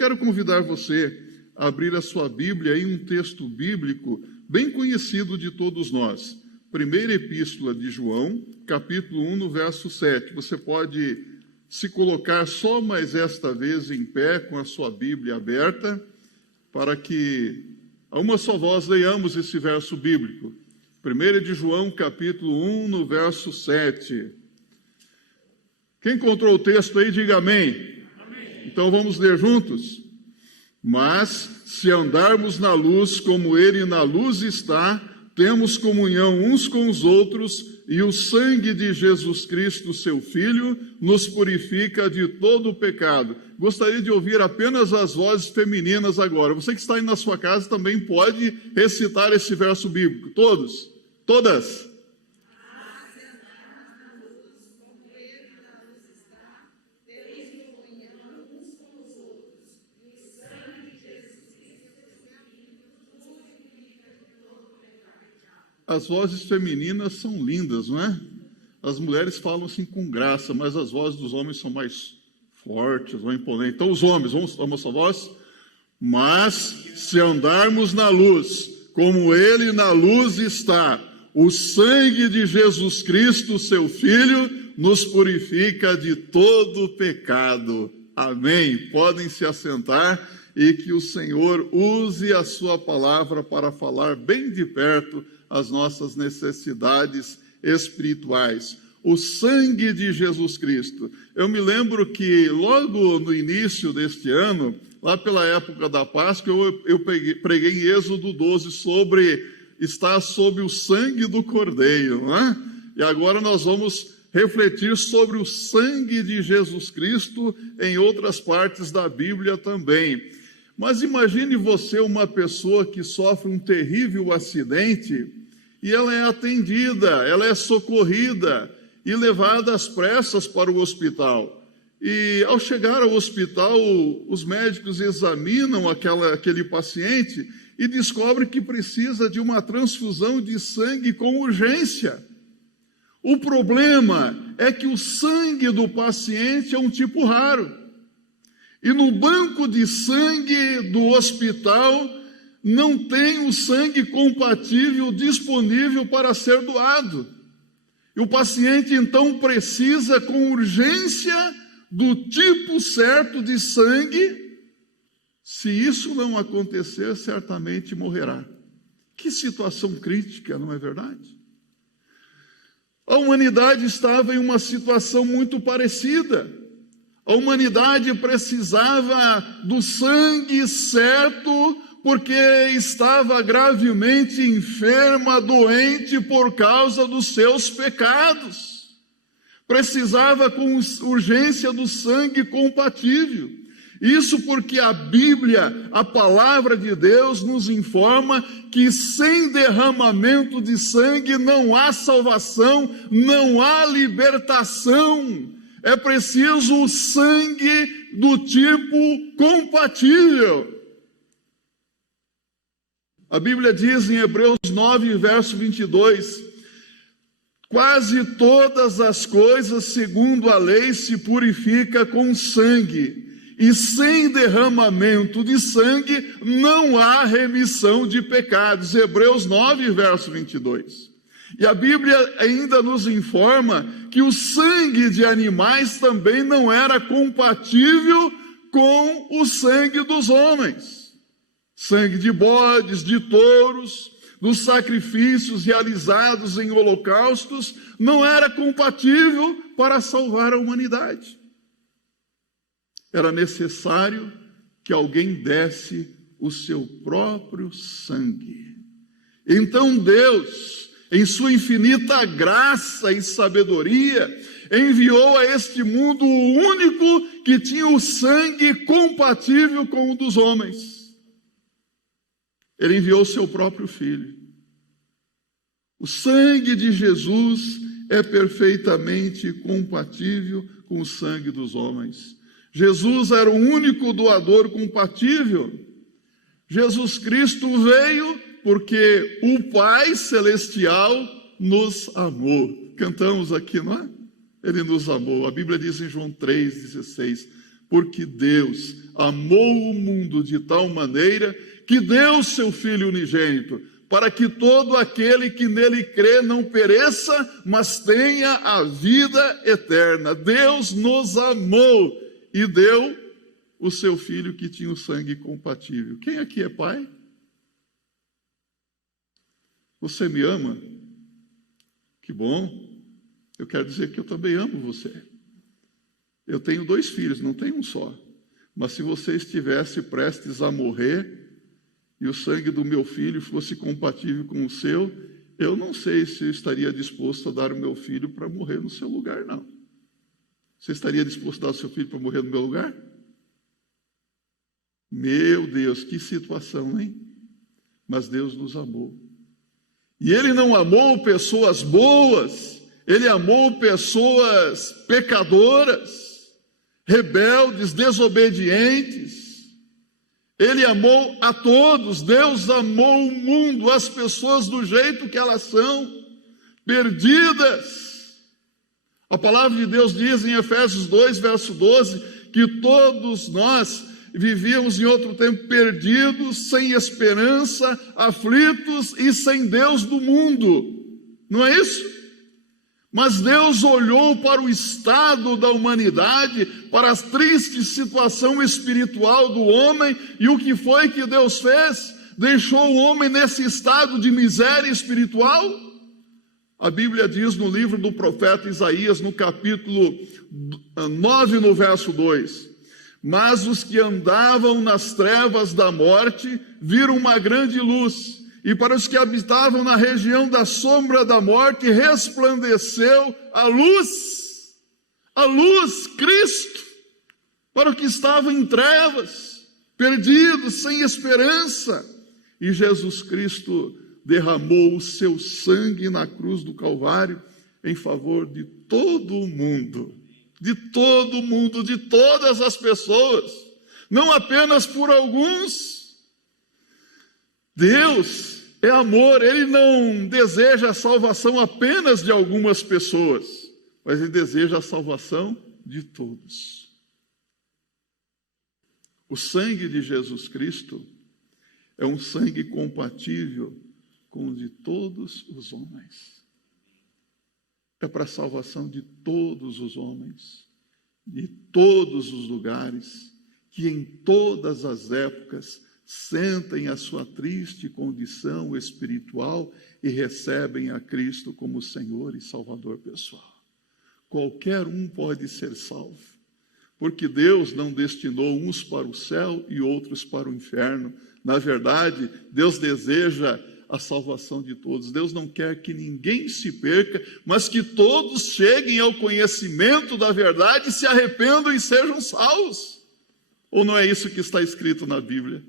quero convidar você a abrir a sua Bíblia em um texto bíblico bem conhecido de todos nós. Primeira Epístola de João, capítulo 1, no verso 7. Você pode se colocar só mais esta vez em pé, com a sua Bíblia aberta, para que a uma só voz leiamos esse verso bíblico. 1 de João, capítulo 1, no verso 7. Quem encontrou o texto aí, diga amém. Amém. Então vamos ler juntos. Mas, se andarmos na luz como Ele na luz está, temos comunhão uns com os outros, e o sangue de Jesus Cristo, seu Filho, nos purifica de todo o pecado. Gostaria de ouvir apenas as vozes femininas agora. Você que está aí na sua casa também pode recitar esse verso bíblico. Todos? Todas? As vozes femininas são lindas, não é? As mulheres falam assim com graça, mas as vozes dos homens são mais fortes, mais imponentes. Então os homens, vamos a nossa voz? Mas se andarmos na luz, como Ele na luz está, o sangue de Jesus Cristo, seu Filho, nos purifica de todo pecado. Amém. Podem se assentar e que o Senhor use a sua palavra para falar bem de perto as nossas necessidades espirituais. O sangue de Jesus Cristo. Eu me lembro que logo no início deste ano, lá pela época da Páscoa, eu preguei em Êxodo 12 sobre estar sob o sangue do Cordeiro, não é? E agora nós vamos refletir sobre o sangue de Jesus Cristo em outras partes da Bíblia também. Mas imagine você uma pessoa que sofre um terrível acidente e ela é atendida, ela é socorrida e levada às pressas para o hospital. E ao chegar ao hospital, os médicos examinam aquele paciente e descobrem que precisa de uma transfusão de sangue com urgência. O problema é que o sangue do paciente é um tipo raro. E no banco de sangue do hospital não tem o sangue compatível disponível para ser doado. E o paciente então precisa com urgência do tipo certo de sangue. Se isso não acontecer, certamente morrerá. Que situação crítica, não é verdade? A humanidade estava em uma situação muito parecida. A humanidade precisava do sangue certo porque estava gravemente enferma, doente por causa dos seus pecados. Precisava com urgência do sangue compatível. Isso porque a Bíblia, a palavra de Deus, nos informa que sem derramamento de sangue não há salvação, não há libertação. É preciso o sangue do tipo compatível. A Bíblia diz em Hebreus 9, verso 22, quase todas as coisas, segundo a lei, se purifica com sangue, e sem derramamento de sangue não há remissão de pecados. Hebreus 9, verso 22. E a Bíblia ainda nos informa que o sangue de animais também não era compatível com o sangue dos homens. Sangue de bodes, de touros, dos sacrifícios realizados em holocaustos, não era compatível para salvar a humanidade. Era necessário que alguém desse o seu próprio sangue. Então Deus, em sua infinita graça e sabedoria, enviou a este mundo o único que tinha o sangue compatível com o dos homens. Ele enviou o seu próprio Filho. O sangue de Jesus é perfeitamente compatível com o sangue dos homens. Jesus era o único doador compatível. Jesus Cristo veio porque o Pai Celestial nos amou. Cantamos aqui, não é? Ele nos amou. A Bíblia diz em João 3,16, Porque Deus amou o mundo de tal maneira que deu seu Filho unigênito, para que todo aquele que nele crê não pereça, mas tenha a vida eterna. Deus nos amou e deu o seu Filho que tinha o sangue compatível. Quem aqui é pai? Você me ama? Que bom. Eu quero dizer que eu também amo você. Eu tenho 2 filhos, não tenho um só. Mas se você estivesse prestes a morrer e o sangue do meu filho fosse compatível com o seu, eu não sei se eu estaria disposto a dar o meu filho para morrer no seu lugar, não. Você estaria disposto a dar o seu filho para morrer no meu lugar? Meu Deus, que situação, hein? Mas Deus nos amou. E Ele não amou pessoas boas, Ele amou pessoas pecadoras, rebeldes, desobedientes. Ele amou a todos. Deus amou o mundo, as pessoas do jeito que elas são, perdidas. A palavra de Deus diz em Efésios 2, verso 12, que todos nós vivíamos em outro tempo perdidos, sem esperança, aflitos e sem Deus do mundo. Não é isso? Mas Deus olhou para o estado da humanidade, para a triste situação espiritual do homem, e o que foi que Deus fez? Deixou o homem nesse estado de miséria espiritual? A Bíblia diz no livro do profeta Isaías, no capítulo 9, no verso 2: mas os que andavam nas trevas da morte viram uma grande luz, e para os que habitavam na região da sombra da morte resplandeceu a luz, Cristo, para o que estava em trevas, perdido, sem esperança. E Jesus Cristo derramou o seu sangue na cruz do Calvário em favor de todo o mundo, de todas as pessoas, não apenas por alguns. Deus é amor, Ele não deseja a salvação apenas de algumas pessoas, mas Ele deseja a salvação de todos. O sangue de Jesus Cristo é um sangue compatível com o de todos os homens. É para a salvação de todos os homens, de todos os lugares, que em todas as épocas sentem a sua triste condição espiritual e recebem a Cristo como Senhor e Salvador pessoal. Qualquer um pode ser salvo, porque Deus não destinou uns para o céu e outros para o inferno. Na verdade, Deus deseja a salvação de todos. Deus não quer que ninguém se perca, mas que todos cheguem ao conhecimento da verdade, se arrependam e sejam salvos. Ou não é isso que está escrito na Bíblia?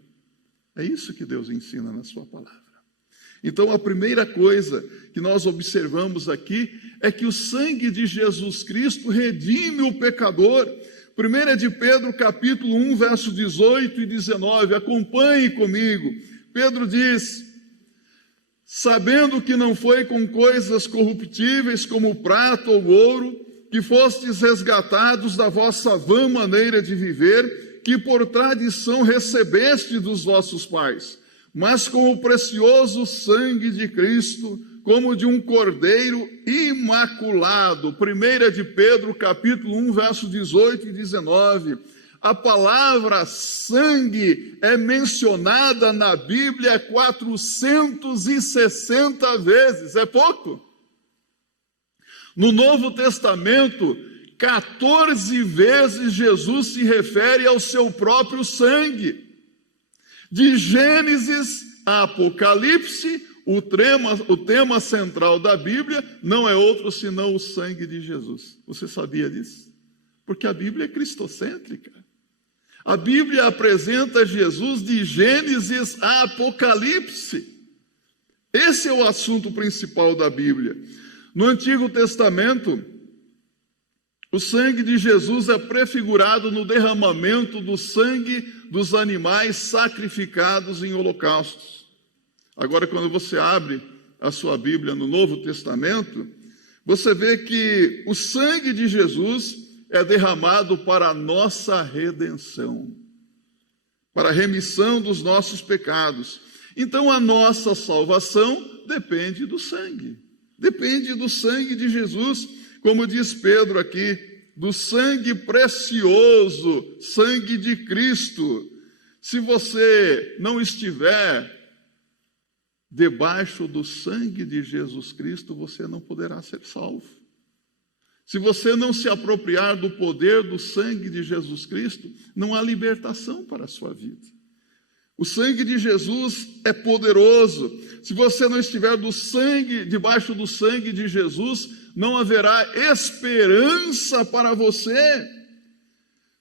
É isso que Deus ensina na sua palavra. Então, a primeira coisa que nós observamos aqui é que o sangue de Jesus Cristo redime o pecador. 1 de Pedro, capítulo 1, verso 18 e 19. Acompanhe comigo. Pedro diz: sabendo que não foi com coisas corruptíveis como prata ou ouro, que fostes resgatados da vossa vã maneira de viver, que por tradição recebeste dos vossos pais, mas com o precioso sangue de Cristo, como de um cordeiro imaculado. 1 de Pedro, capítulo 1, verso 18 e 19. A palavra sangue é mencionada na Bíblia 460 vezes. É pouco? No Novo Testamento, 14 vezes Jesus se refere ao seu próprio sangue. De Gênesis a Apocalipse, o tema central da Bíblia não é outro senão o sangue de Jesus. Você sabia disso? Porque a Bíblia é cristocêntrica. A Bíblia apresenta Jesus de Gênesis a Apocalipse. Esse é o assunto principal da Bíblia. No Antigo Testamento, o sangue de Jesus é prefigurado no derramamento do sangue dos animais sacrificados em holocaustos. Agora, quando você abre a sua Bíblia no Novo Testamento, você vê que o sangue de Jesus é derramado para a nossa redenção, para a remissão dos nossos pecados. Então a nossa salvação depende do sangue de Jesus, como diz Pedro aqui, do sangue precioso, sangue de Cristo. Se você não estiver debaixo do sangue de Jesus Cristo, você não poderá ser salvo. Se você não se apropriar do poder do sangue de Jesus Cristo, não há libertação para a sua vida. O sangue de Jesus é poderoso. Se você não estiver debaixo do sangue de Jesus, não haverá esperança para você.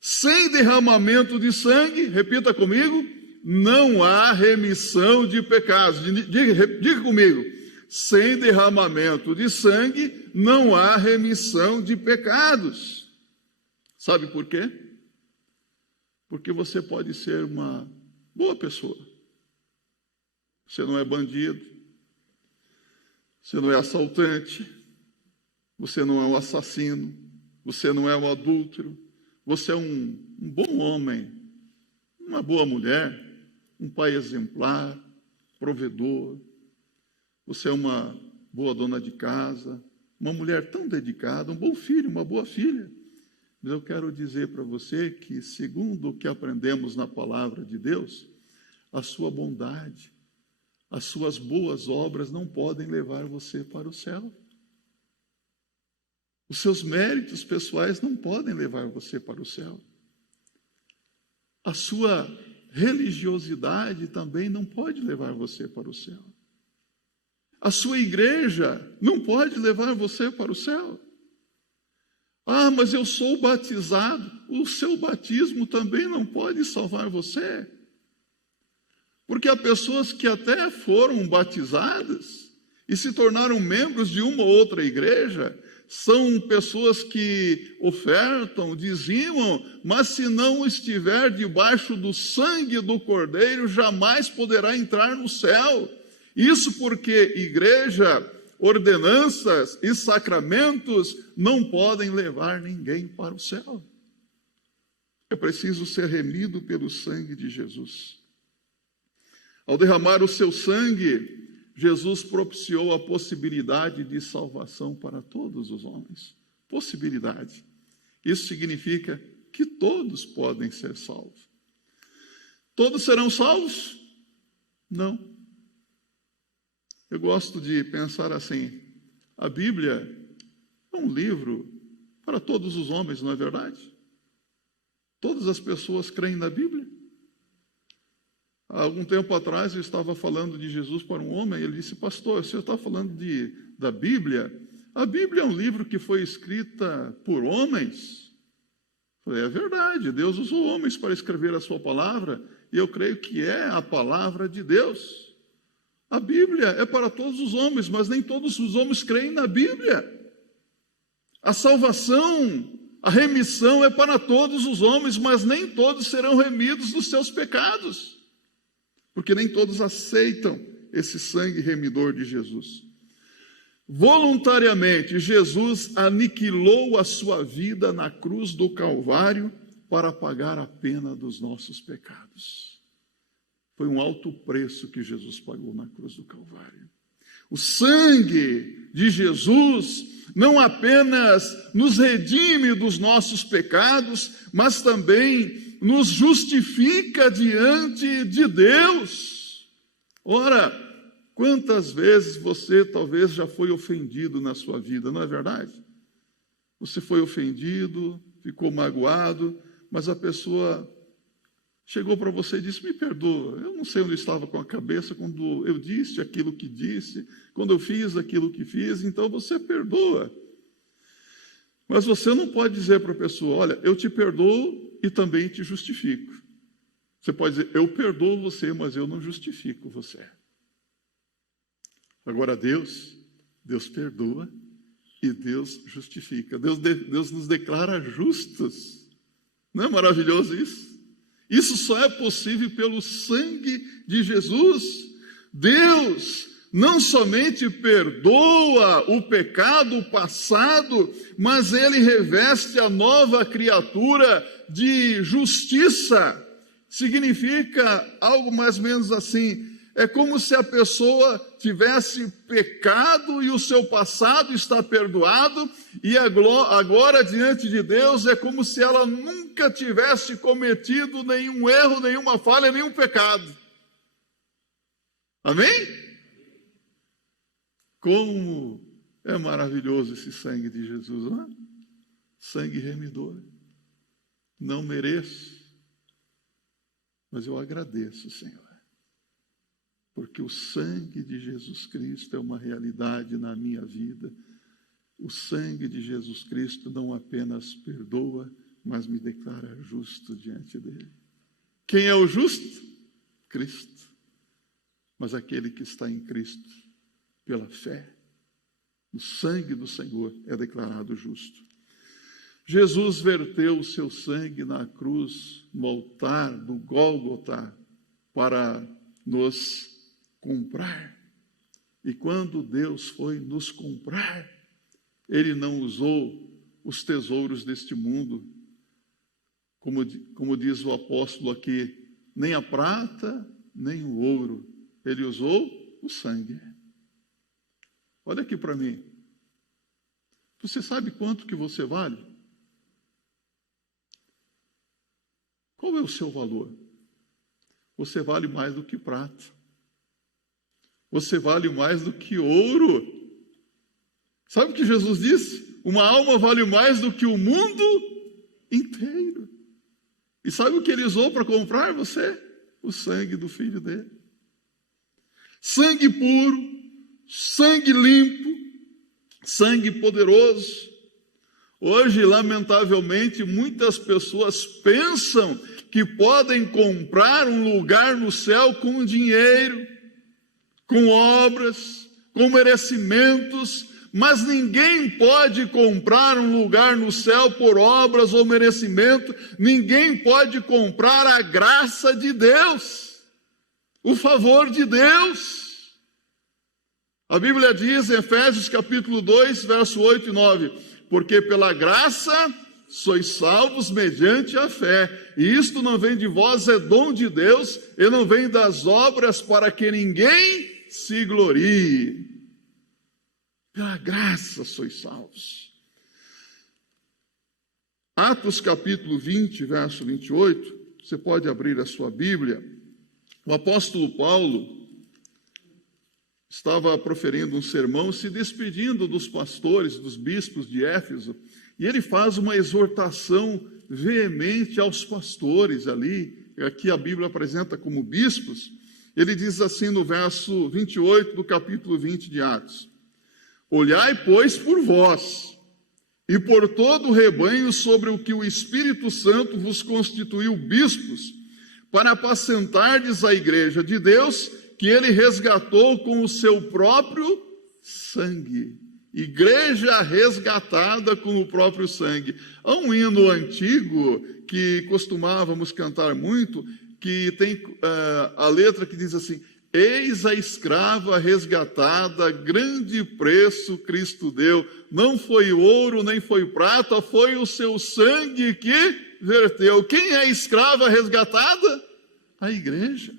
Sem derramamento de sangue, repita comigo, não há remissão de pecados. Diga comigo, sem derramamento de sangue, não há remissão de pecados. Sabe por quê? Porque você pode ser uma boa pessoa. Você não é bandido, você não é assaltante, você não é um assassino, você não é um adúltero, você é um bom homem, uma boa mulher, um pai exemplar, provedor, você é uma boa dona de casa, uma mulher tão dedicada, um bom filho, uma boa filha. Mas eu quero dizer para você que, segundo o que aprendemos na palavra de Deus, a sua bondade, as suas boas obras não podem levar você para o céu. Os seus méritos pessoais não podem levar você para o céu. A sua religiosidade também não pode levar você para o céu. A sua igreja não pode levar você para o céu. Ah, mas eu sou batizado. O seu batismo também não pode salvar você. Porque há pessoas que até foram batizadas e se tornaram membros de uma ou outra igreja, são pessoas que ofertam, dizimam, mas se não estiver debaixo do sangue do Cordeiro, jamais poderá entrar no céu. Isso porque igreja, ordenanças e sacramentos não podem levar ninguém para o céu. É preciso ser remido pelo sangue de Jesus. Ao derramar o seu sangue, Jesus propiciou a possibilidade de salvação para todos os homens. Possibilidade. Isso significa que todos podem ser salvos. Todos serão salvos? Não. Eu gosto de pensar assim, a Bíblia é um livro para todos os homens, não é verdade? Todas as pessoas creem na Bíblia. Há algum tempo atrás eu estava falando de Jesus para um homem, ele disse, pastor, você está falando da Bíblia? A Bíblia é um livro que foi escrita por homens? Eu falei, é verdade, Deus usou homens para escrever a sua palavra, e eu creio que é a palavra de Deus. A Bíblia é para todos os homens, mas nem todos os homens creem na Bíblia. A salvação, a remissão é para todos os homens, mas nem todos serão remidos dos seus pecados. Porque nem todos aceitam esse sangue remidor de Jesus. Voluntariamente, Jesus aniquilou a sua vida na cruz do Calvário para pagar a pena dos nossos pecados. Foi um alto preço que Jesus pagou na cruz do Calvário. O sangue de Jesus não apenas nos redime dos nossos pecados, mas também nos justifica diante de Deus. Ora, quantas vezes você talvez já foi ofendido na sua vida, não é verdade? Você foi ofendido, ficou magoado, mas a pessoa chegou para você e disse, me perdoa, eu não sei onde eu estava com a cabeça quando eu disse aquilo que disse, quando eu fiz aquilo que fiz, então você perdoa. Mas você não pode dizer para a pessoa, olha, eu te perdoo e também te justifico. Você pode dizer, eu perdoo você, mas eu não justifico você. Agora Deus perdoa e Deus justifica. Deus nos declara justos. Não é maravilhoso isso? Isso só é possível pelo sangue de Jesus. Deus não somente perdoa o pecado passado, mas ele reveste a nova criatura de justiça. Significa algo mais ou menos assim: é como se a pessoa tivesse pecado e o seu passado está perdoado, e agora diante de Deus é como se ela nunca tivesse cometido nenhum erro, nenhuma falha, nenhum pecado. Amém? Como é maravilhoso esse sangue de Jesus, não é? Sangue remidor. Não mereço, mas eu agradeço, Senhor, porque o sangue de Jesus Cristo é uma realidade na minha vida. O sangue de Jesus Cristo não apenas perdoa, mas me declara justo diante dele. Quem é o justo? Cristo. Mas aquele que está em Cristo, pela fé, o sangue do Senhor é declarado justo. Jesus verteu o seu sangue na cruz, no altar do Gólgota, para nos comprar. E quando Deus foi nos comprar, Ele não usou os tesouros deste mundo, como diz o apóstolo aqui, nem a prata, nem o ouro. Ele usou o sangue. Olha aqui para mim. Você sabe quanto que você vale? Qual é o seu valor? Você vale mais do que prata. Você vale mais do que ouro. Sabe o que Jesus disse? Uma alma vale mais do que o mundo inteiro. E sabe o que ele usou para comprar você? O sangue do Filho dele. Sangue puro, sangue limpo, sangue poderoso. Hoje, lamentavelmente, muitas pessoas pensam que podem comprar um lugar no céu com dinheiro, com obras, com merecimentos, mas ninguém pode comprar um lugar no céu por obras ou merecimento. Ninguém pode comprar a graça de Deus, o favor de Deus. A Bíblia diz em Efésios capítulo 2, verso 8 e 9, porque pela graça sois salvos mediante a fé, e isto não vem de vós, é dom de Deus, e não vem das obras para que ninguém se glorie. Pela graça sois salvos. Atos capítulo 20, verso 28, você pode abrir a sua Bíblia. O apóstolo Paulo estava proferindo um sermão, se despedindo dos pastores, dos bispos de Éfeso, e ele faz uma exortação veemente aos pastores ali, aqui a Bíblia apresenta como bispos. Ele diz assim no verso 28 do capítulo 20 de Atos: olhai, pois, por vós, e por todo o rebanho sobre o que o Espírito Santo vos constituiu bispos, para apacentardes a igreja de Deus, que ele resgatou com o seu próprio sangue. Igreja resgatada com o próprio sangue. Há um hino antigo que costumávamos cantar muito, que tem a letra que diz assim: eis a escrava resgatada, grande preço Cristo deu. Não foi ouro, nem foi prata, foi o seu sangue que verteu. Quem é a escrava resgatada? A igreja.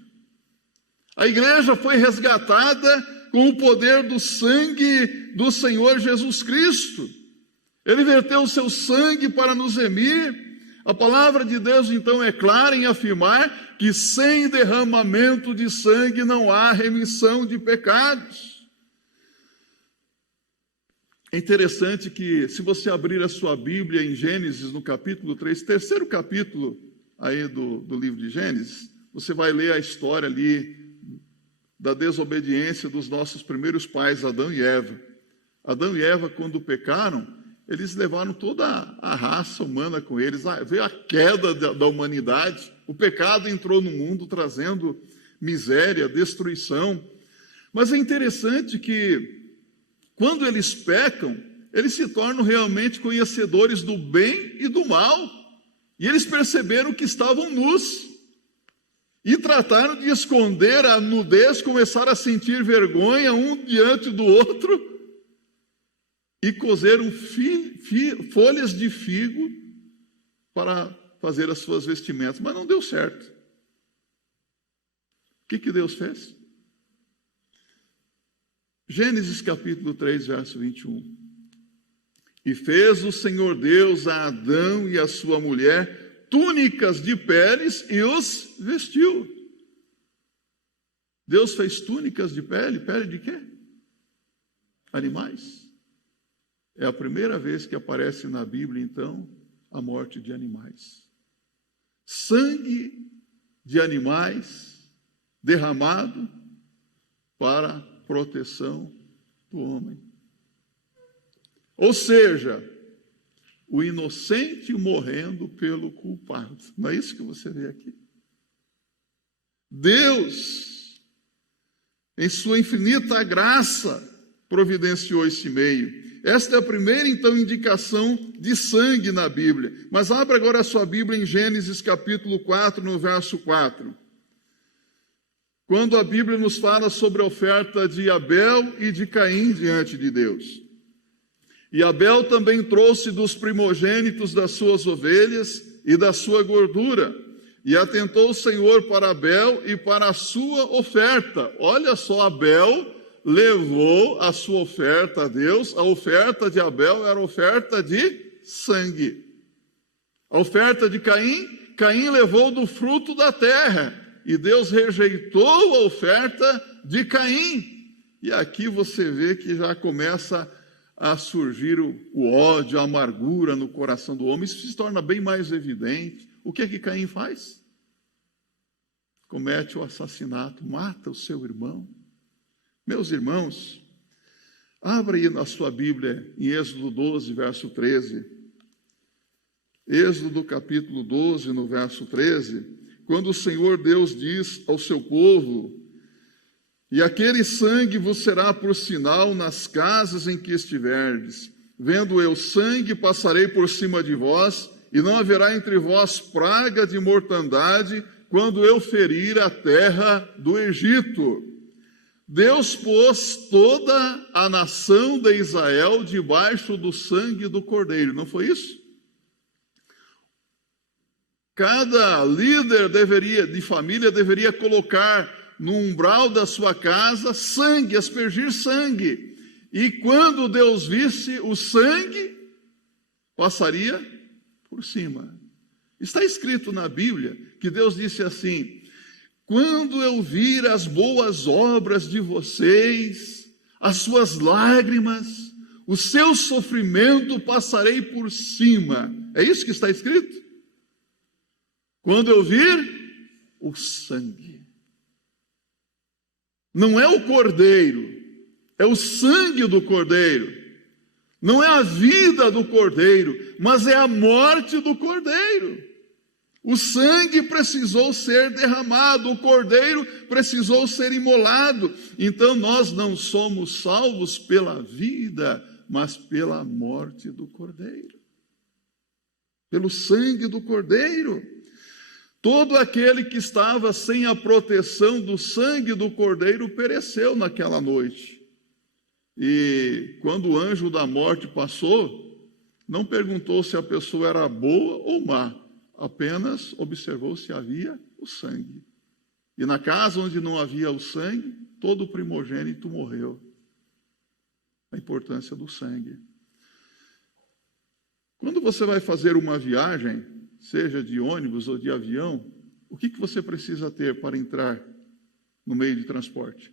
A igreja foi resgatada com o poder do sangue do Senhor Jesus Cristo. Ele verteu o seu sangue para nos remir. A palavra de Deus, então, é clara em afirmar que sem derramamento de sangue não há remissão de pecados. É interessante que, se você abrir a sua Bíblia em Gênesis, no capítulo 3, terceiro capítulo aí do livro de Gênesis, você vai ler a história ali da desobediência dos nossos primeiros pais, Adão e Eva. Adão e Eva, quando pecaram, eles levaram toda a raça humana com eles. Veio a queda da humanidade. O pecado entrou no mundo trazendo miséria, destruição. Mas é interessante que, quando eles pecam, eles se tornam realmente conhecedores do bem e do mal. E eles perceberam que estavam nus. E trataram de esconder a nudez, começaram a sentir vergonha um diante do outro, e cozeram folhas de figo para fazer as suas vestimentas, mas não deu certo. O que Deus fez? Gênesis capítulo 3, verso 21. E fez o Senhor Deus a Adão e a sua mulher túnicas de peles e os vestiu. Deus fez túnicas de pele. Pele de quê? Animais. É a primeira vez que aparece na Bíblia, então, a morte de animais. Sangue de animais derramado para proteção do homem. Ou seja, o inocente morrendo pelo culpado. Não é isso que você vê aqui? Deus, em sua infinita graça, providenciou esse meio. Esta é a primeira, então, indicação de sangue na Bíblia. Mas abra agora a sua Bíblia em Gênesis capítulo 4, no verso 4. Quando a Bíblia nos fala sobre a oferta de Abel e de Caim diante de Deus. E Abel também trouxe dos primogênitos das suas ovelhas e da sua gordura. E atentou o Senhor para Abel e para a sua oferta. Olha só, Abel levou a sua oferta a Deus. A oferta de Abel era oferta de sangue. A oferta de Caim, Caim levou do fruto da terra. E Deus rejeitou a oferta de Caim. E aqui você vê que já começa a surgir o ódio, a amargura no coração do homem. Isso se torna bem mais evidente. O que é que Caim faz? Comete o assassinato, mata o seu irmão. Meus irmãos, abra aí na sua Bíblia em Êxodo 12, verso 13. Êxodo capítulo 12, no verso 13, quando o Senhor Deus diz ao seu povo: e aquele sangue vos será por sinal nas casas em que estiverdes. Vendo eu sangue, passarei por cima de vós, e não haverá entre vós praga de mortandade, quando eu ferir a terra do Egito. Deus pôs toda a nação de Israel debaixo do sangue do Cordeiro. Não foi isso? Cada líder de família deveria colocar no umbral da sua casa sangue, aspergir sangue. E quando Deus visse o sangue, passaria por cima. Está escrito na Bíblia que Deus disse assim: quando eu vir as boas obras de vocês, as suas lágrimas, o seu sofrimento, passarei por cima. É isso que está escrito? Quando eu vir o sangue. Não é o cordeiro, é o sangue do cordeiro. Não é a vida do cordeiro, mas é a morte do cordeiro. O sangue precisou ser derramado, o cordeiro precisou ser imolado. Então nós não somos salvos pela vida, mas pela morte do cordeiro. Pelo sangue do cordeiro. Todo aquele que estava sem a proteção do sangue do cordeiro pereceu naquela noite. E quando o anjo da morte passou, não perguntou se a pessoa era boa ou má, apenas observou se havia o sangue. E na casa onde não havia o sangue, todo o primogênito morreu. A importância do sangue. Quando você vai fazer uma viagem, seja de ônibus ou de avião, o que você precisa ter para entrar no meio de transporte?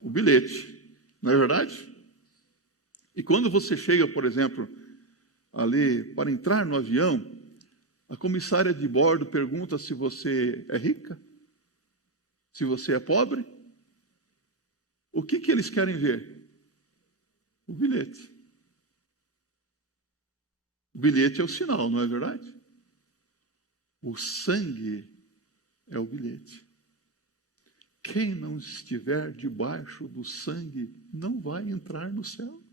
O bilhete, não é verdade? E quando você chega, por exemplo, ali para entrar no avião, a comissária de bordo pergunta se você é rica, se você é pobre. O que eles querem ver? O bilhete. O bilhete é o sinal, não é verdade? O sangue é o bilhete. Quem não estiver debaixo do sangue não vai entrar no céu.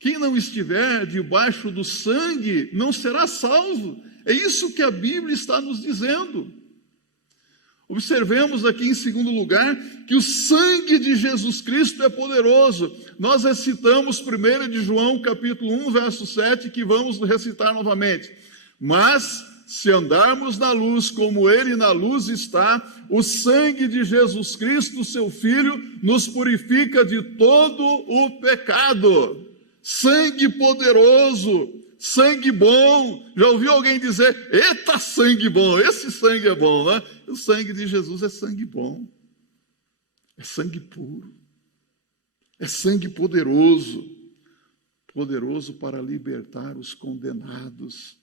Quem não estiver debaixo do sangue não será salvo. É isso que a Bíblia está nos dizendo. Observemos aqui, em segundo lugar, que o sangue de Jesus Cristo é poderoso. Nós recitamos 1 de João, capítulo 1, verso 7, que vamos recitar novamente. Mas, se andarmos na luz, como Ele na luz está, o sangue de Jesus Cristo, seu Filho, nos purifica de todo o pecado. Sangue poderoso, sangue bom. Já ouviu alguém dizer, eita, sangue bom, esse sangue é bom, né? O sangue de Jesus é sangue bom, é sangue puro, é sangue poderoso, poderoso para libertar os condenados,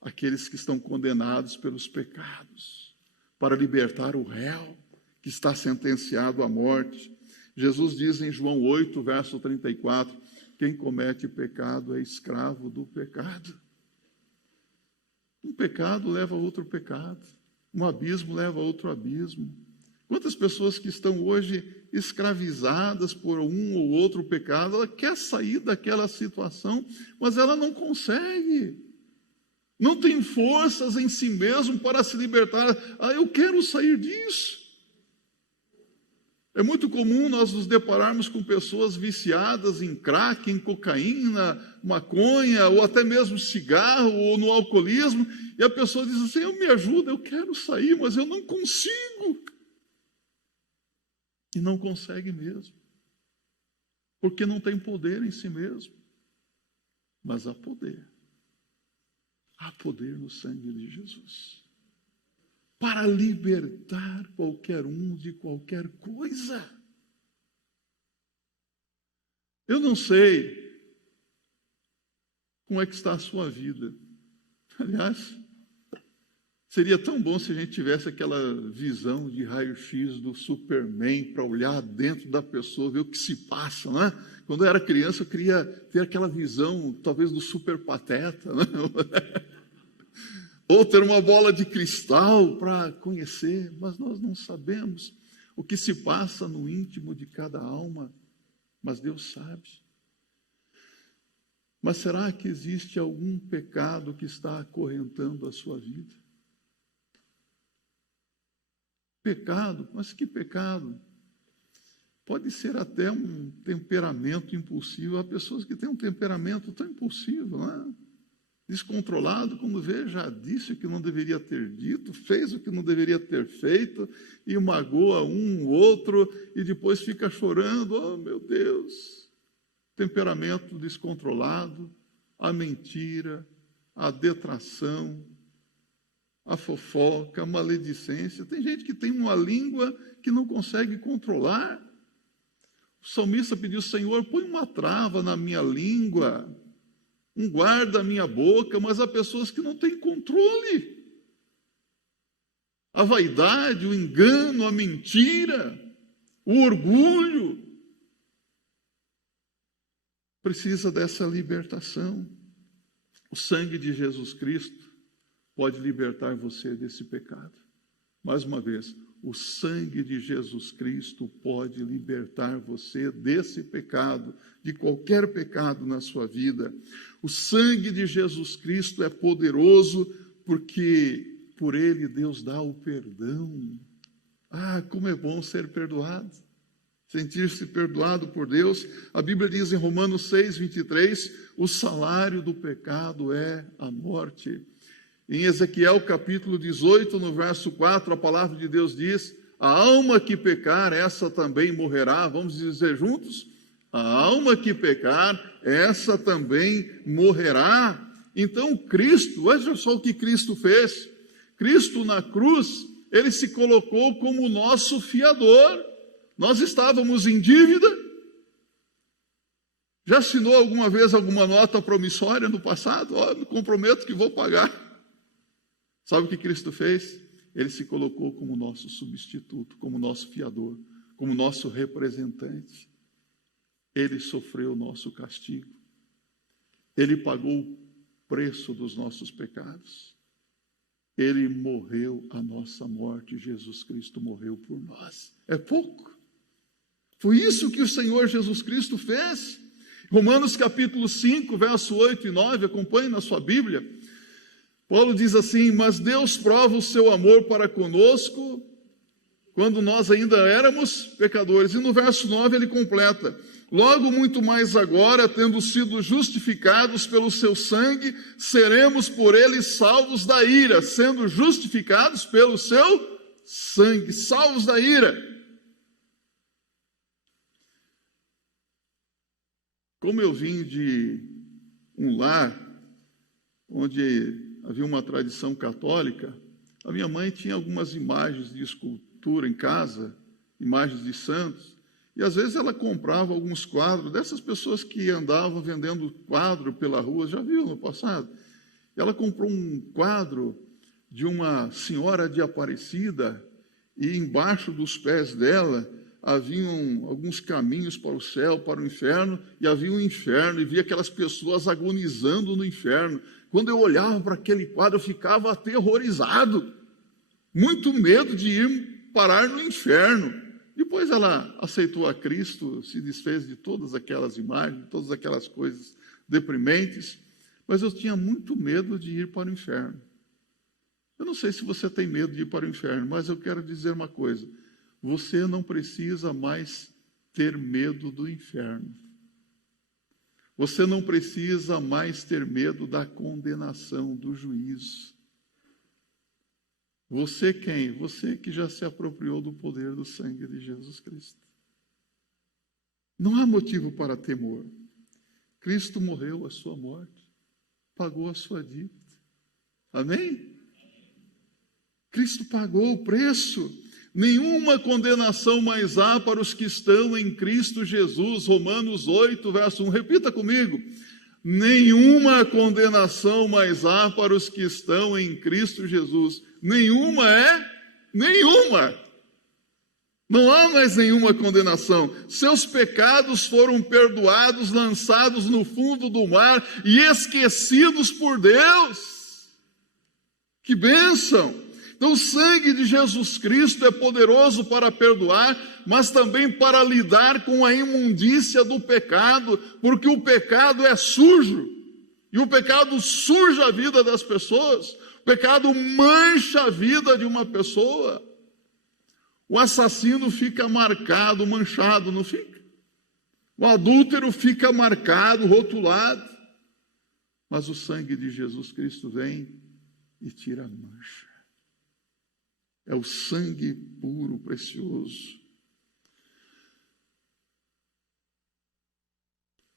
aqueles que estão condenados pelos pecados, para libertar o réu que está sentenciado à morte. Jesus diz em João 8, verso 34, quem comete pecado é escravo do pecado. Um pecado leva a outro pecado. Um abismo leva a outro abismo. Quantas pessoas que estão hoje escravizadas por um ou outro pecado, ela quer sair daquela situação, mas ela não consegue. Não tem forças em si mesmo para se libertar. Eu quero sair disso. É muito comum nós nos depararmos com pessoas viciadas em crack, em cocaína, maconha, ou até mesmo cigarro, ou no alcoolismo, e a pessoa diz assim, me ajuda, eu quero sair, mas eu não consigo. E não consegue mesmo, porque não tem poder em si mesmo. Mas há poder no sangue de Jesus, para libertar qualquer um de qualquer coisa. Eu não sei como é que está a sua vida. Aliás, seria tão bom se a gente tivesse aquela visão de raio-x do Superman para olhar dentro da pessoa, ver o que se passa, né? Quando eu era criança, eu queria ter aquela visão, talvez, do Super Pateta, né? Ou ter uma bola de cristal para conhecer, mas nós não sabemos o que se passa no íntimo de cada alma, mas Deus sabe. Mas será que existe algum pecado que está acorrentando a sua vida? Pecado? Mas que pecado? Pode ser até um temperamento impulsivo. Há pessoas que têm um temperamento tão impulsivo, não é? Descontrolado, quando vê, já disse o que não deveria ter dito, fez o que não deveria ter feito, e magoa um, outro, e depois fica chorando, oh meu Deus, temperamento descontrolado, a mentira, a detração, a fofoca, a maledicência. Tem gente que tem uma língua que não consegue controlar. O salmista pediu, Senhor, põe uma trava na minha língua, um guarda a minha boca, mas há pessoas que não têm controle. A vaidade, o engano, a mentira, o orgulho. Precisa dessa libertação. O sangue de Jesus Cristo pode libertar você desse pecado. Mais uma vez, o sangue de Jesus Cristo pode libertar você desse pecado, de qualquer pecado na sua vida. O sangue de Jesus Cristo é poderoso porque por ele Deus dá o perdão. Como é bom ser perdoado, sentir-se perdoado por Deus. A Bíblia diz em Romanos 6, 23, o salário do pecado é a morte. Em Ezequiel capítulo 18, no verso 4, a palavra de Deus diz, a alma que pecar, essa também morrerá. Vamos dizer juntos? A alma que pecar, essa também morrerá. Então Cristo, veja só o que Cristo fez. Cristo na cruz, ele se colocou como nosso fiador. Nós estávamos em dívida. Já assinou alguma vez alguma nota promissória no passado? Me comprometo que vou pagar. Sabe o que Cristo fez? Ele se colocou como nosso substituto, como nosso fiador, como nosso representante. Ele sofreu o nosso castigo. Ele pagou o preço dos nossos pecados. Ele morreu a nossa morte. Jesus Cristo morreu por nós. É pouco. Foi isso que o Senhor Jesus Cristo fez. Romanos capítulo 5, verso 8 e 9, acompanhe na sua Bíblia. Paulo diz assim: mas Deus prova o seu amor para conosco quando nós ainda éramos pecadores. E no verso 9 ele completa: logo muito mais agora, tendo sido justificados pelo seu sangue, seremos por ele salvos da ira, sendo justificados pelo seu sangue, salvos da ira. Como eu vim de um lar onde havia uma tradição católica, a minha mãe tinha algumas imagens de escultura em casa, imagens de santos, e às vezes ela comprava alguns quadros dessas pessoas que andavam vendendo quadro pela rua, já viu no passado? Ela comprou um quadro de uma senhora de Aparecida, e embaixo dos pés dela haviam alguns caminhos para o céu, para o inferno, e havia um inferno, e via aquelas pessoas agonizando no inferno. Quando eu olhava para aquele quadro, eu ficava aterrorizado, muito medo de ir parar no inferno. Depois ela aceitou a Cristo, se desfez de todas aquelas imagens, todas aquelas coisas deprimentes, mas eu tinha muito medo de ir para o inferno. Eu não sei se você tem medo de ir para o inferno, mas eu quero dizer uma coisa: você não precisa mais ter medo do inferno. Você não precisa mais ter medo da condenação, do juízo. Você quem? Você que já se apropriou do poder do sangue de Jesus Cristo. Não há motivo para temor. Cristo morreu a sua morte, pagou a sua dívida. Amém? Cristo pagou o preço. Nenhuma condenação mais há para os que estão em Cristo Jesus. Romanos 8, verso 1. Repita comigo. Nenhuma condenação mais há para os que estão em Cristo Jesus. Nenhuma nenhuma. Não há mais nenhuma condenação. Seus pecados foram perdoados, lançados no fundo do mar e esquecidos por Deus. Que bênção! Então, o sangue de Jesus Cristo é poderoso para perdoar, mas também para lidar com a imundícia do pecado, porque o pecado é sujo, e o pecado suja a vida das pessoas, o pecado mancha a vida de uma pessoa. O assassino fica marcado, manchado, não fica? O adúltero fica marcado, rotulado, mas o sangue de Jesus Cristo vem e tira a mancha. É o sangue puro, precioso.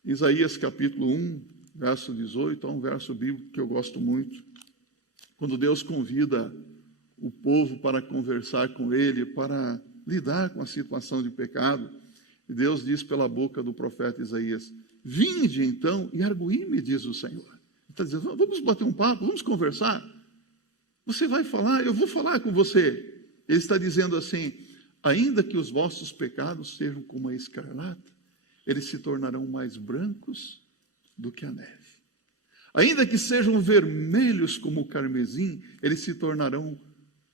Isaías capítulo 1, verso 18, é um verso bíblico que eu gosto muito. Quando Deus convida o povo para conversar com Ele, para lidar com a situação de pecado, e Deus diz pela boca do profeta Isaías: vinde então e arguí-me, diz o Senhor. Ele está dizendo, vamos bater um papo, vamos conversar. Você vai falar, eu vou falar com você. Ele está dizendo assim: ainda que os vossos pecados sejam como a escarlata, eles se tornarão mais brancos do que a neve. Ainda que sejam vermelhos como o carmesim, eles se tornarão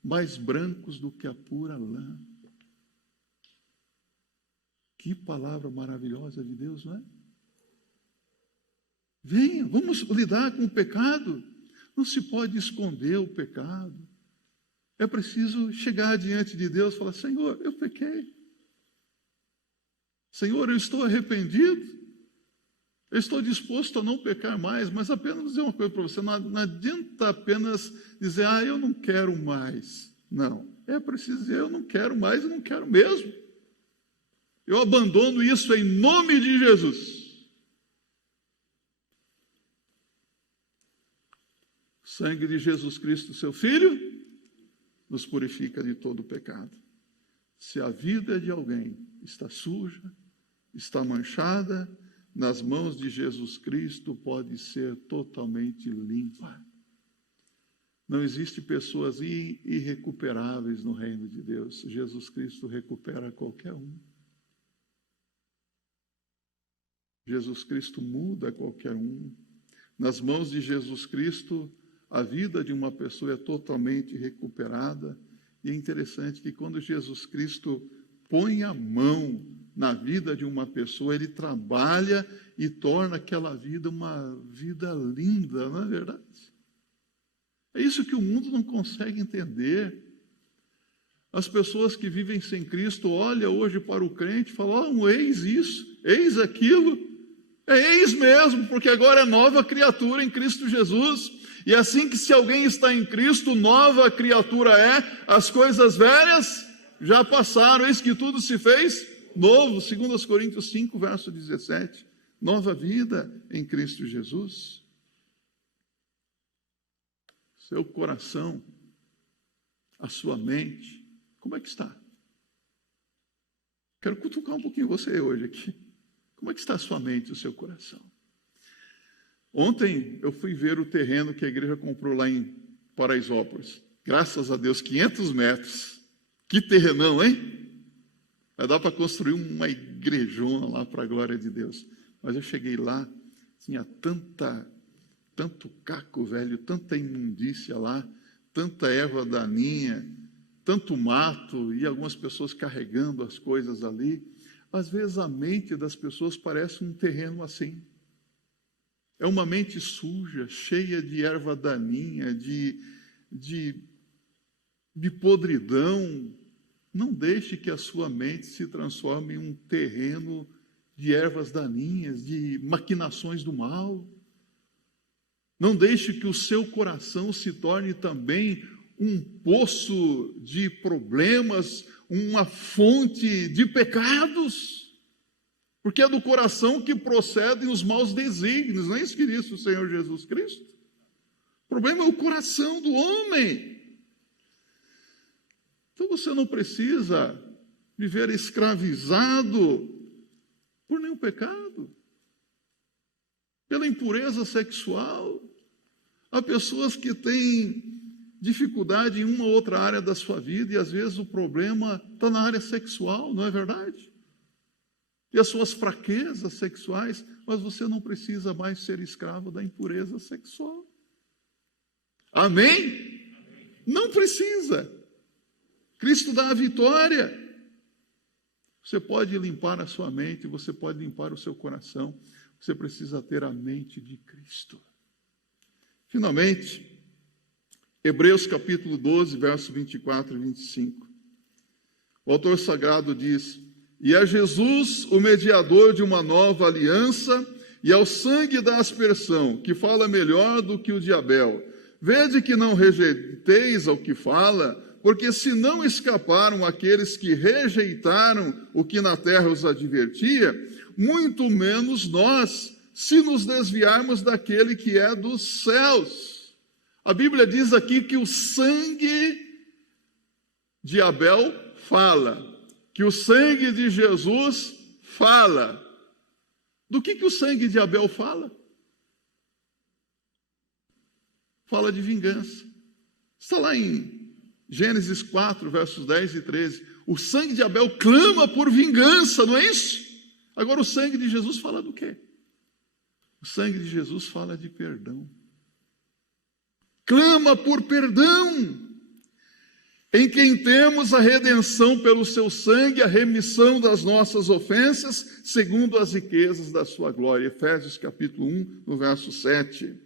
mais brancos do que a pura lã. Que palavra maravilhosa de Deus, não é? Venha, vamos lidar com o pecado. Não se pode esconder o pecado. É preciso chegar diante de Deus e falar: Senhor, eu pequei. Senhor, eu estou arrependido. Eu estou disposto a não pecar mais, mas apenas dizer uma coisa para você: não adianta apenas dizer, eu não quero mais. Não, é preciso dizer, eu não quero mais e não quero mesmo. Eu abandono isso em nome de Jesus. O sangue de Jesus Cristo, seu Filho, nos purifica de todo o pecado. Se a vida de alguém está suja, está manchada, nas mãos de Jesus Cristo pode ser totalmente limpa. Não existe pessoas irrecuperáveis no reino de Deus. Jesus Cristo recupera qualquer um. Jesus Cristo muda qualquer um. Nas mãos de Jesus Cristo, a vida de uma pessoa é totalmente recuperada. E é interessante que quando Jesus Cristo põe a mão na vida de uma pessoa, Ele trabalha e torna aquela vida uma vida linda, não é verdade? É isso que o mundo não consegue entender. As pessoas que vivem sem Cristo olham hoje para o crente e falam, um eis isso, eis aquilo. É eis mesmo, porque agora é nova criatura em Cristo Jesus. E assim que se alguém está em Cristo, nova criatura é, as coisas velhas já passaram, eis que tudo se fez novo. 2 Coríntios 5, verso 17. Nova vida em Cristo Jesus. Seu coração, a sua mente, como é que está? Quero cutucar um pouquinho você hoje aqui. Como é que está a sua mente e o seu coração? Ontem eu fui ver o terreno que a igreja comprou lá em Paraisópolis. Graças a Deus, 500 metros. Que terrenão, hein? Vai dar para construir uma igrejona lá para a glória de Deus. Mas eu cheguei lá, tinha tanto caco velho, tanta imundícia lá, tanta erva daninha, tanto mato e algumas pessoas carregando as coisas ali. Às vezes a mente das pessoas parece um terreno assim. É uma mente suja, cheia de erva daninha, de podridão. Não deixe que a sua mente se transforme em um terreno de ervas daninhas, de maquinações do mal. Não deixe que o seu coração se torne também um poço de problemas, uma fonte de pecados, porque é do coração que procedem os maus desígnios, não é isso que disse o Senhor Jesus Cristo? O problema é o coração do homem. Então você não precisa viver escravizado por nenhum pecado, pela impureza sexual. Há pessoas que têm dificuldade em uma ou outra área da sua vida, e às vezes o problema está na área sexual, não é verdade? E as suas fraquezas sexuais, mas você não precisa mais ser escravo da impureza sexual. Amém? Não precisa. Cristo dá a vitória. Você pode limpar a sua mente, você pode limpar o seu coração, você precisa ter a mente de Cristo. Finalmente, Hebreus capítulo 12, verso 24 e 25. O autor sagrado diz: e a Jesus, o mediador de uma nova aliança, e ao sangue da aspersão, que fala melhor do que o de Abel. Vede que não rejeiteis ao que fala, porque se não escaparam aqueles que rejeitaram o que na terra os advertia, muito menos nós, se nos desviarmos daquele que é dos céus. A Bíblia diz aqui que o sangue de Abel fala, que o sangue de Jesus fala. Do que o sangue de Abel fala? Fala de vingança. Está lá em Gênesis 4, versos 10 e 13. O sangue de Abel clama por vingança, não é isso? Agora o sangue de Jesus fala do quê? O sangue de Jesus fala de perdão. Clama por perdão, em quem temos a redenção pelo seu sangue, a remissão das nossas ofensas, segundo as riquezas da sua glória. Efésios capítulo 1, no verso 7.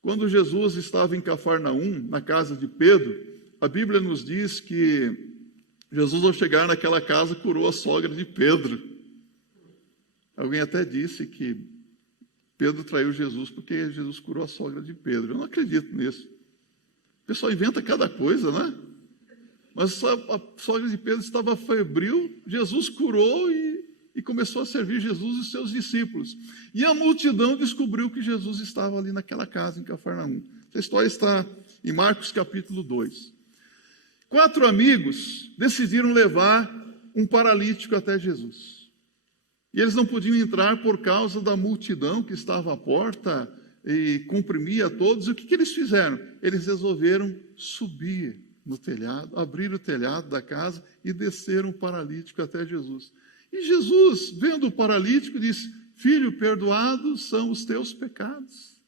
Quando Jesus estava em Cafarnaum, na casa de Pedro, a Bíblia nos diz que Jesus, ao chegar naquela casa, curou a sogra de Pedro. Alguém até disse que Pedro traiu Jesus porque Jesus curou a sogra de Pedro. Eu não acredito nisso. O pessoal inventa cada coisa, né? Mas a sogra de Pedro estava febril, Jesus curou e começou a servir Jesus e os seus discípulos. E a multidão descobriu que Jesus estava ali naquela casa em Cafarnaum. Essa história está em Marcos capítulo 2. 4 amigos decidiram levar um paralítico até Jesus. E eles não podiam entrar por causa da multidão que estava à porta e comprimia todos. E o que eles fizeram? Eles resolveram subir no telhado, abrir o telhado da casa e descer um paralítico até Jesus. E Jesus, vendo o paralítico, disse: filho, perdoados são os teus pecados.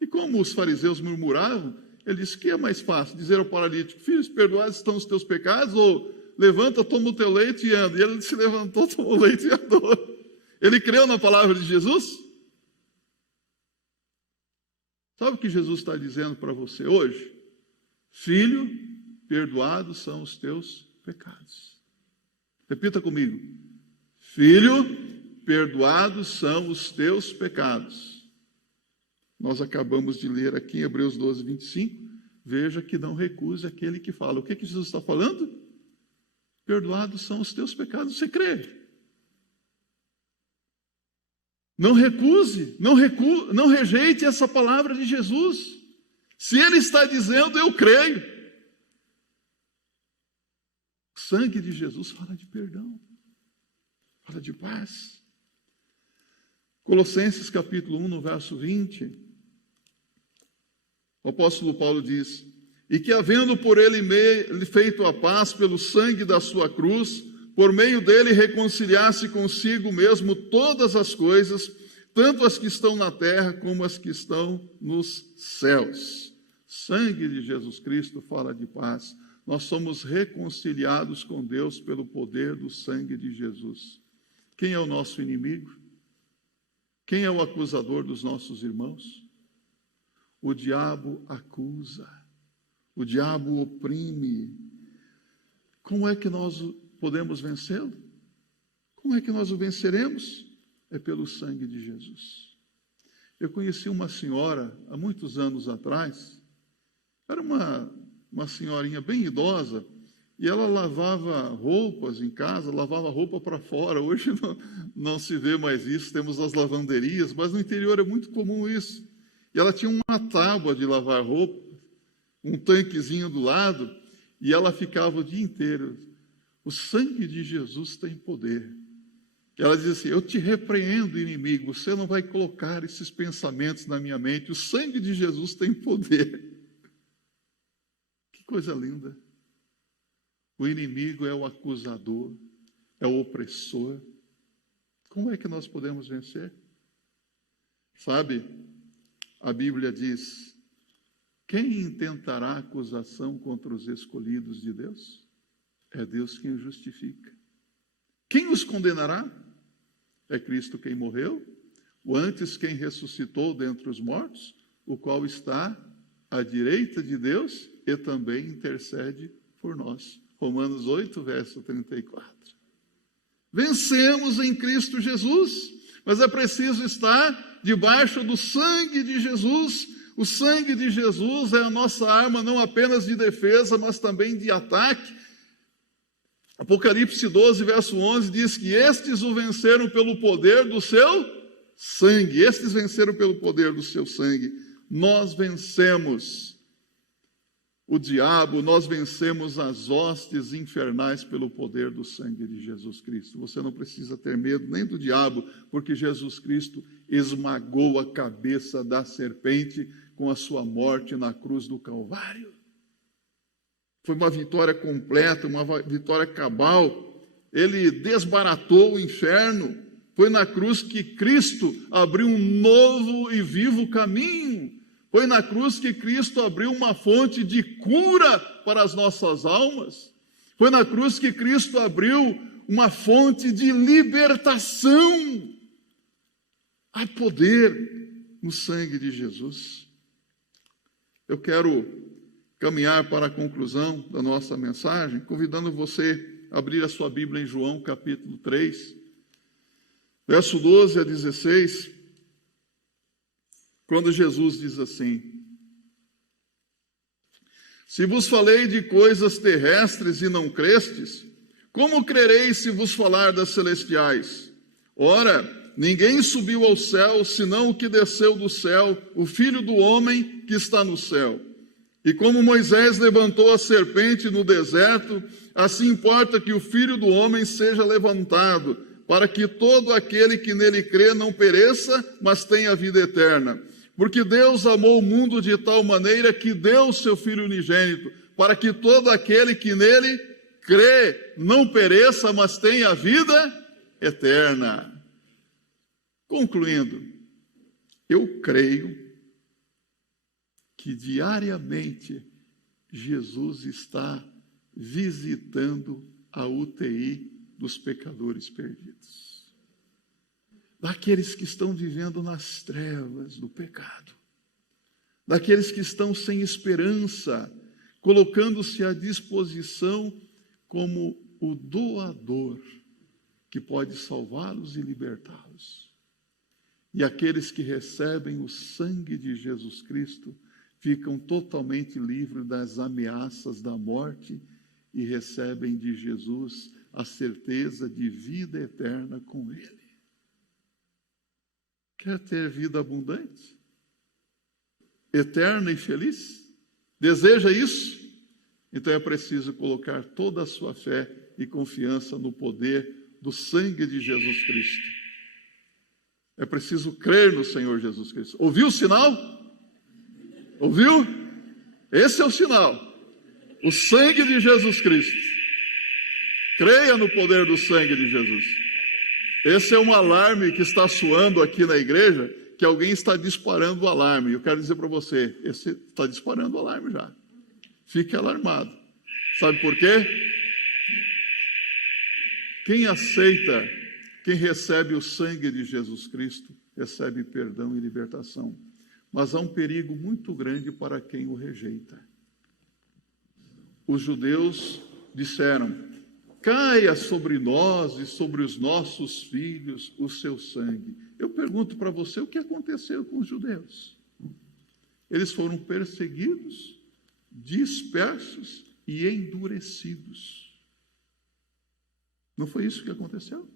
E como os fariseus murmuravam, ele disse: que é mais fácil dizer ao paralítico: filhos, perdoados estão os teus pecados, ou levanta, toma o teu leite e anda? E ele se levantou, tomou o leite e andou. Ele creu na palavra de Jesus? Sabe o que Jesus está dizendo para você hoje? Filho, perdoados são os teus pecados. Repita comigo. Filho, perdoados são os teus pecados. Nós acabamos de ler aqui em Hebreus 12, 25. Veja que não recuse aquele que fala. O que Jesus está falando? Perdoados são os teus pecados. Você crê? Não recuse, não rejeite essa palavra de Jesus. Se Ele está dizendo, eu creio. O sangue de Jesus fala de perdão, fala de paz. Colossenses capítulo 1, no verso 20, o apóstolo Paulo diz: e que havendo por ele feito a paz pelo sangue da sua cruz, por meio dele reconciliasse consigo mesmo todas as coisas, tanto as que estão na terra como as que estão nos céus. Sangue de Jesus Cristo fala de paz. Nós somos reconciliados com Deus pelo poder do sangue de Jesus. Quem é o nosso inimigo? Quem é o acusador dos nossos irmãos? O diabo acusa, o diabo oprime. Como é que nós podemos vencê-lo? Como é que nós o venceremos? É pelo sangue de Jesus. Eu conheci uma senhora, há muitos anos atrás, era uma senhorinha bem idosa, e ela lavava roupas em casa, lavava roupa para fora. Hoje não se vê mais isso, temos as lavanderias, mas no interior é muito comum isso. E ela tinha uma tábua de lavar roupa, um tanquezinho do lado, e ela ficava o dia inteiro. O sangue de Jesus tem poder. Ela diz assim: eu te repreendo, inimigo, você não vai colocar esses pensamentos na minha mente, o sangue de Jesus tem poder. Que coisa linda. O inimigo é o acusador, é o opressor. Como é que nós podemos vencer? Sabe, a Bíblia diz: quem intentará acusação contra os escolhidos de Deus? É Deus quem os justifica. Quem os condenará? É Cristo quem morreu, o antes quem ressuscitou dentre os mortos, o qual está à direita de Deus e também intercede por nós. Romanos 8, verso 34. Vencemos em Cristo Jesus, mas é preciso estar debaixo do sangue de Jesus. O sangue de Jesus é a nossa arma não apenas de defesa, mas também de ataque. Apocalipse 12, verso 11, diz que estes o venceram pelo poder do seu sangue. Estes venceram pelo poder do seu sangue. Nós vencemos o diabo, nós vencemos as hostes infernais pelo poder do sangue de Jesus Cristo. Você não precisa ter medo nem do diabo, porque Jesus Cristo esmagou a cabeça da serpente com a sua morte na cruz do Calvário. Foi uma vitória completa, uma vitória cabal. Ele desbaratou o inferno. Foi na cruz que Cristo abriu um novo e vivo caminho. Foi na cruz que Cristo abriu uma fonte de cura para as nossas almas. Foi na cruz que Cristo abriu uma fonte de libertação. Há poder no sangue de Jesus. Eu quero caminhar para a conclusão da nossa mensagem, convidando você a abrir a sua Bíblia em João capítulo 3, verso 12 a 16, quando Jesus diz assim: se vos falei de coisas terrestres e não crestes, como crereis se vos falar das celestiais? Ora, ninguém subiu ao céu, senão o que desceu do céu, o Filho do homem que está no céu. E como Moisés levantou a serpente no deserto, assim importa que o Filho do homem seja levantado, para que todo aquele que nele crê não pereça, mas tenha vida eterna. Porque Deus amou o mundo de tal maneira que deu o seu Filho unigênito, para que todo aquele que nele crê não pereça, mas tenha vida eterna. Concluindo, eu creio que diariamente Jesus está visitando a UTI dos pecadores perdidos, daqueles que estão vivendo nas trevas do pecado, daqueles que estão sem esperança, colocando-se à disposição como o doador que pode salvá-los e libertá-los. E aqueles que recebem o sangue de Jesus Cristo ficam totalmente livres das ameaças da morte e recebem de Jesus a certeza de vida eterna com Ele. Quer ter vida abundante? Eterna e feliz? Deseja isso? Então é preciso colocar toda a sua fé e confiança no poder do sangue de Jesus Cristo. É preciso crer no Senhor Jesus Cristo. Ouviu o sinal? Ouviu? Esse é o sinal. O sangue de Jesus Cristo. Creia no poder do sangue de Jesus. Esse é um alarme que está soando aqui na igreja, que alguém está disparando o alarme. Eu quero dizer para você, esse está disparando o alarme já. Fique alarmado. Sabe por quê? Quem aceita, quem recebe o sangue de Jesus Cristo, recebe perdão e libertação. Mas há um perigo muito grande para quem o rejeita. Os judeus disseram: caia sobre nós e sobre os nossos filhos o seu sangue. Eu pergunto para você, o que aconteceu com os judeus? Eles foram perseguidos, dispersos e endurecidos. Não foi isso que aconteceu?